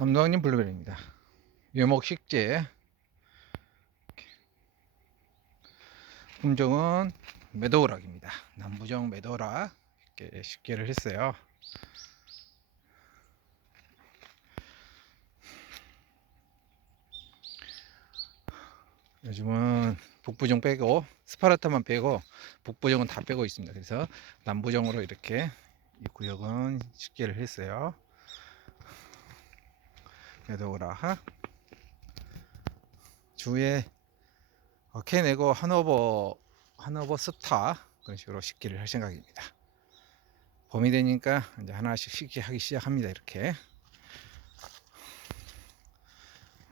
남동님 블루베리입니다. 묘목 식재. 품종은 메도우락입니다. 남부정 메도우락 이렇게 식재를 했어요. 요즘은 북부정 빼고 스파르타만 빼고 북부정은 다 빼고 있습니다. 그래서 남부정으로 이렇게 이 구역은 식재를 했어요. 메도우락 주에 어, 캐내고 하노버 하노버 스타 그런 식으로 식기를 할 생각입니다. 봄이 되니까 이제 하나씩 식기 하기 시작합니다. 이렇게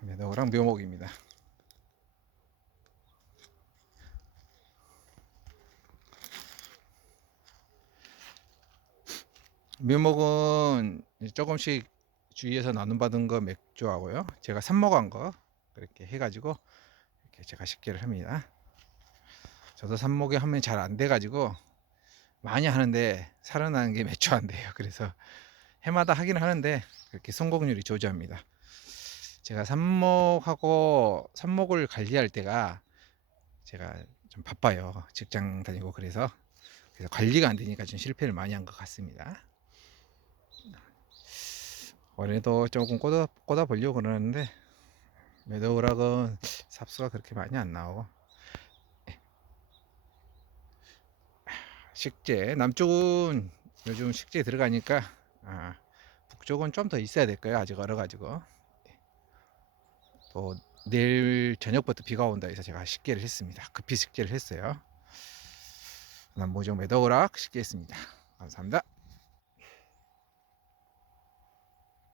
매덕이랑 묘목입니다. 묘목은 조금씩 주위에서 나눔받은 거 맥주하고요. 제가 삽목한 거 그렇게 해가지고 이렇게 제가 식기를 합니다. 저도 삽목이 하면 잘 안 돼가지고 많이 하는데 살아나는 게 몇 초 안 돼요. 그래서 해마다 하긴 하는데 그렇게 성공률이 조저합니다. 제가 삽목하고 삽목을 관리할 때가 제가 좀 바빠요. 직장 다니고 그래서 그래서 관리가 안 되니까 좀 실패를 많이 한 것 같습니다. 올해도 조금 꽂아, 꽂아 보려고 그러는데 매도우락은 삽수가 그렇게 많이 안 나오고. 식재 남쪽은 요즘 식재 들어가니까 아, 북쪽은 좀 더 있어야 될 거예요 아직 얼어가지고. 또 내일 저녁부터 비가 온다 해서 제가 식재를 했습니다. 급히 식재를 했어요. 남부정 매도우락 식재했습니다. 감사합니다